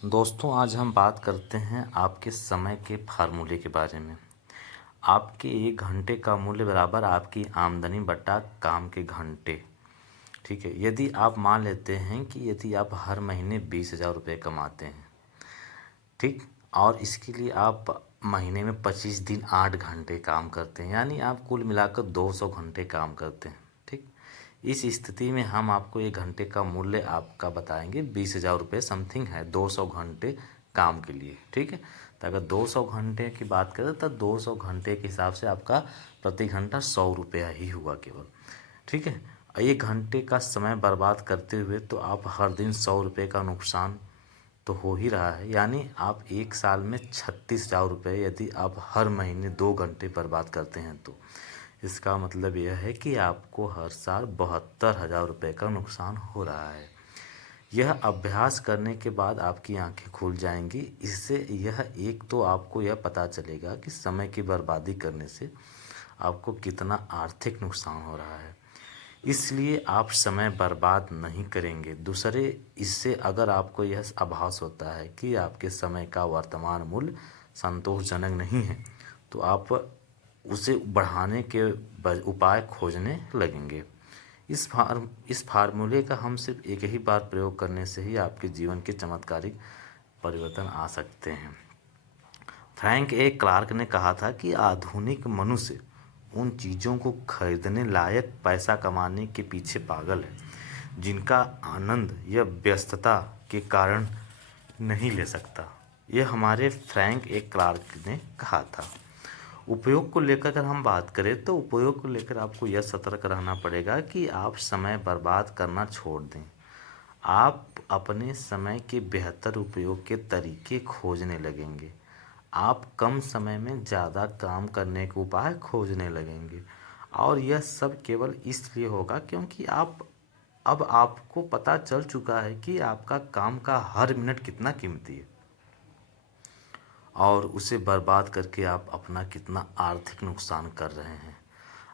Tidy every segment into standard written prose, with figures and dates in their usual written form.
दोस्तों, आज हम बात करते हैं आपके समय के फार्मूले के बारे में। आपके 1 घंटे का मूल्य बराबर आपकी आमदनी बटा काम के घंटे। ठीक है। यदि आप मान लेते हैं कि यदि आप हर महीने 20,000 रुपये कमाते हैं, ठीक, और इसके लिए आप महीने में 25 दिन 8 घंटे काम करते हैं, यानी आप कुल मिलाकर 200 घंटे काम करते हैं। ठीक। इस स्थिति में हम आपको 1 घंटे का मूल्य आपका बताएंगे 20,000 रुपये समथिंग है 200 घंटे काम के लिए। ठीक है। तो अगर 200 घंटे की बात करें तो 200 घंटे के हिसाब से आपका प्रति घंटा 100 रुपया ही हुआ केवल। ठीक है। 1 घंटे का समय बर्बाद करते हुए तो आप हर दिन 100 रुपये का नुकसान तो हो ही रहा है, यानी आप 1 साल में 36,000 रुपये यदि आप हर महीने 2 घंटे बर्बाद करते हैं तो इसका मतलब यह है कि आपको हर साल 72,000 रुपये का नुकसान हो रहा है। यह अभ्यास करने के बाद आपकी आंखें खुल जाएंगी। इससे यह एक तो आपको यह पता चलेगा कि समय की बर्बादी करने से आपको कितना आर्थिक नुकसान हो रहा है, इसलिए आप समय बर्बाद नहीं करेंगे। दूसरे, इससे अगर आपको यह आभास होता है कि आपके समय का वर्तमान मूल्य संतोषजनक नहीं है तो आप उसे बढ़ाने के उपाय खोजने लगेंगे। इस फार्मूले का हम सिर्फ एक ही बार प्रयोग करने से ही आपके जीवन के चमत्कारिक परिवर्तन आ सकते हैं। फ्रैंक ए क्लार्क ने कहा था कि आधुनिक मनुष्य उन चीज़ों को खरीदने लायक पैसा कमाने के पीछे पागल है जिनका आनंद यह व्यस्तता के कारण नहीं ले सकता। यह हमारे फ्रैंक ए क्लार्क ने कहा था। उपयोग को लेकर अगर हम बात करें तो उपयोग को लेकर आपको यह सतर्क रहना पड़ेगा कि आप समय बर्बाद करना छोड़ दें। आप अपने समय के बेहतर उपयोग के तरीके खोजने लगेंगे। आप कम समय में ज़्यादा काम करने के उपाय खोजने लगेंगे, और यह सब केवल इसलिए होगा क्योंकि अब आपको पता चल चुका है कि आपका काम का हर मिनट कितना कीमती है और उसे बर्बाद करके आप अपना कितना आर्थिक नुकसान कर रहे हैं।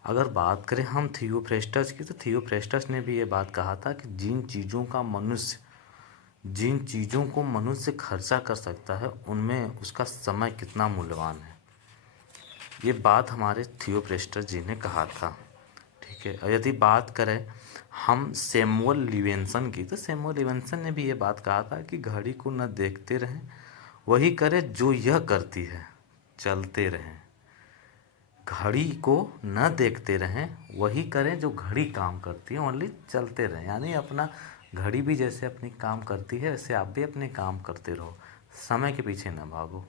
अगर बात करें हम थियोफ्रेस्टस की, तो थियोफ्रेस्टस ने भी ये बात कहा था कि जिन चीज़ों को मनुष्य खर्चा कर सकता है उनमें उसका समय कितना मूल्यवान है। ये बात हमारे थियोफ्रेस्टस जी ने कहा था। ठीक है। और यदि बात करें हम सैमुअल लिविंसन की, तो सैमुअल लिविंसन ने भी ये बात कहा था कि घड़ी को न देखते रहें, वही करें जो यह करती है, चलते रहें। घड़ी को न देखते रहें, वही करें जो घड़ी काम करती है, ओनली चलते रहें। यानी अपना घड़ी भी जैसे अपनी काम करती है वैसे आप भी अपने काम करते रहो, समय के पीछे न भागो।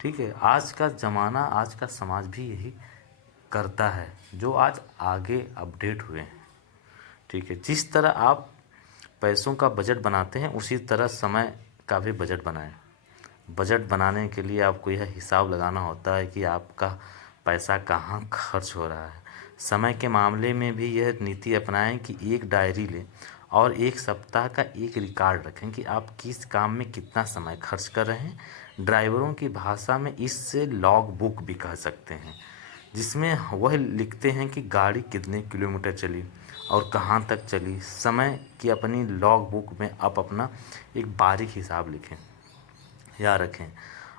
ठीक है। आज का ज़माना, आज का समाज भी यही करता है, जो आज आगे अपडेट हुए हैं। ठीक है। जिस तरह आप पैसों का बजट बनाते हैं उसी तरह समय का भी बजट बनाएं। बजट बनाने के लिए आपको यह हिसाब लगाना होता है कि आपका पैसा कहाँ खर्च हो रहा है। समय के मामले में भी यह नीति अपनाएं कि एक डायरी लें और 1 सप्ताह का एक रिकॉर्ड रखें कि आप किस काम में कितना समय खर्च कर रहे हैं। ड्राइवरों की भाषा में इससे लॉग बुक भी कह सकते हैं, जिसमें वह लिखते हैं कि गाड़ी कितने किलोमीटर चली और कहाँ तक चली। समय की अपनी लॉग बुक में आप अपना एक बारीक हिसाब लिखें या रखें,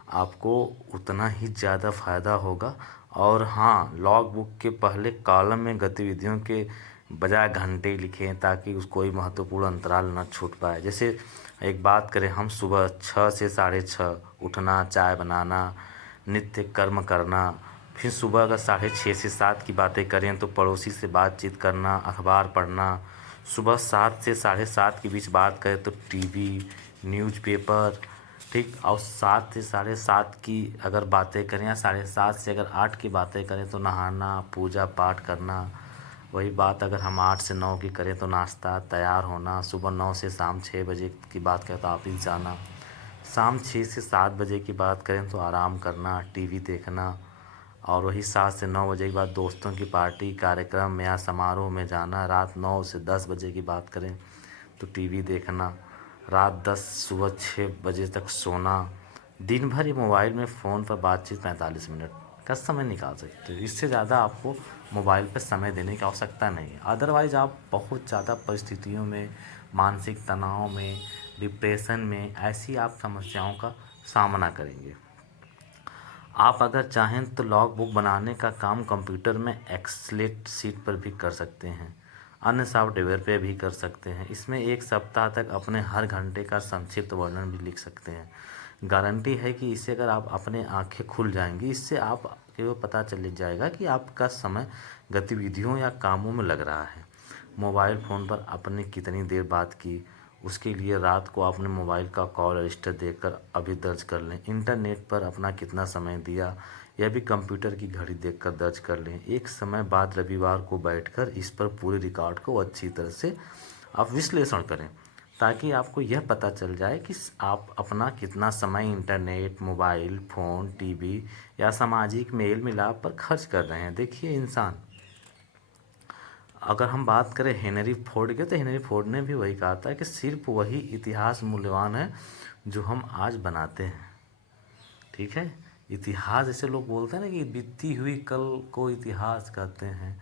आपको उतना ही ज़्यादा फ़ायदा होगा। और हाँ, लॉग बुक के पहले कॉलम में गतिविधियों के बजाय घंटे लिखें ताकि उस कोई महत्वपूर्ण अंतराल न छूट पाए। जैसे एक बात करें, हम सुबह 6 से 6:30 उठना, चाय बनाना, नित्य कर्म करना। फिर सुबह अगर 6:30 से 7 की बातें करें तो पड़ोसी से बातचीत करना, अखबार पढ़ना। सुबह 7 से 7:30 के बीच बात करें तो टीवी, न्यूज़पेपर। ठीक। और 7 से 7:30 की अगर बातें करें या 7:30 से अगर 8 की बातें करें तो नहाना, पूजा पाठ करना। वही बात अगर हम 8 से 9 की करें तो नाश्ता, तैयार होना। सुबह 9 से शाम 6 बजे की बात करें तो ऑफिस जाना। शाम 6 से 7 बजे की बात करें तो आराम करना, टीवी देखना। और वही 7 से 9 बजे के बाद दोस्तों की पार्टी, कार्यक्रम या समारोह में जाना। रात 9 से 10 बजे की बात करें तो टीवी देखना। रात 10 सुबह 6 बजे तक सोना। दिन भर ये मोबाइल में फ़ोन पर बातचीत 45 मिनट का समय निकाल सकते हो। इससे ज़्यादा आपको मोबाइल पर समय देने की आवश्यकता नहीं है। अदरवाइज़ आप बहुत ज़्यादा परिस्थितियों में, मानसिक तनाव में, डिप्रेशन में, ऐसी आप समस्याओं का सामना करेंगे। आप अगर चाहें तो लॉग बुक बनाने का काम कंप्यूटर में एक्सेल शीट पर भी कर सकते हैं, अन्य सॉफ्टवेयर पे भी कर सकते हैं। इसमें एक सप्ताह तक अपने हर घंटे का संक्षिप्त वर्णन भी लिख सकते हैं। गारंटी है कि इससे अगर आप अपने आंखें खुल जाएंगी, इससे आपको पता चल जाएगा कि आपका समय गतिविधियों या कामों में लग रहा है। मोबाइल फ़ोन पर आपने कितनी देर बात की, उसके लिए रात को आपने मोबाइल का कॉल रजिस्टर देखकर अभी दर्ज कर लें। इंटरनेट पर अपना कितना समय दिया, यह भी कंप्यूटर की घड़ी देखकर दर्ज कर लें। एक समय बाद रविवार को बैठकर इस पर पूरे रिकॉर्ड को अच्छी तरह से आप विश्लेषण करें, ताकि आपको यह पता चल जाए कि आप अपना कितना समय इंटरनेट, मोबाइल फ़ोन, टीवी या सामाजिक मेल मिलाप पर खर्च कर रहे हैं। देखिए इंसान, अगर हम बात करें हेनरी फोर्ड के, तो हेनरी फोर्ड ने भी वही कहा था कि सिर्फ वही इतिहास मूल्यवान है जो हम आज बनाते हैं। ठीक है, इतिहास जैसे लोग बोलते हैं ना कि बीती हुई कल को इतिहास कहते हैं,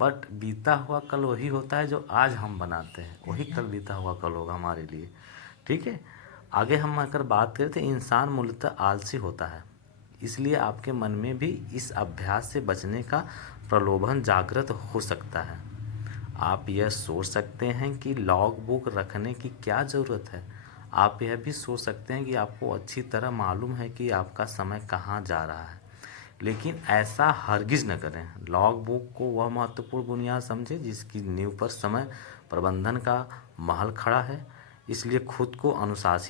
बट बीता हुआ कल वही होता है जो आज हम बनाते हैं, वही कल बीता हुआ कल होगा हमारे लिए। ठीक है, आगे हम अगर बात करें तो इंसान मूलतः आलसी होता है, इसलिए आपके मन में भी इस अभ्यास से बचने का प्रलोभन जागृत हो सकता है। आप यह सोच सकते हैं कि लॉग बुक रखने की क्या ज़रूरत है। आप यह भी सोच सकते हैं कि आपको अच्छी तरह मालूम है कि आपका समय कहाँ जा रहा है, लेकिन ऐसा हरगिज़ न करें। लॉग बुक को वह महत्वपूर्ण बुनियाद समझें जिसकी नींव पर समय प्रबंधन का महल खड़ा है। इसलिए खुद को अनुशासित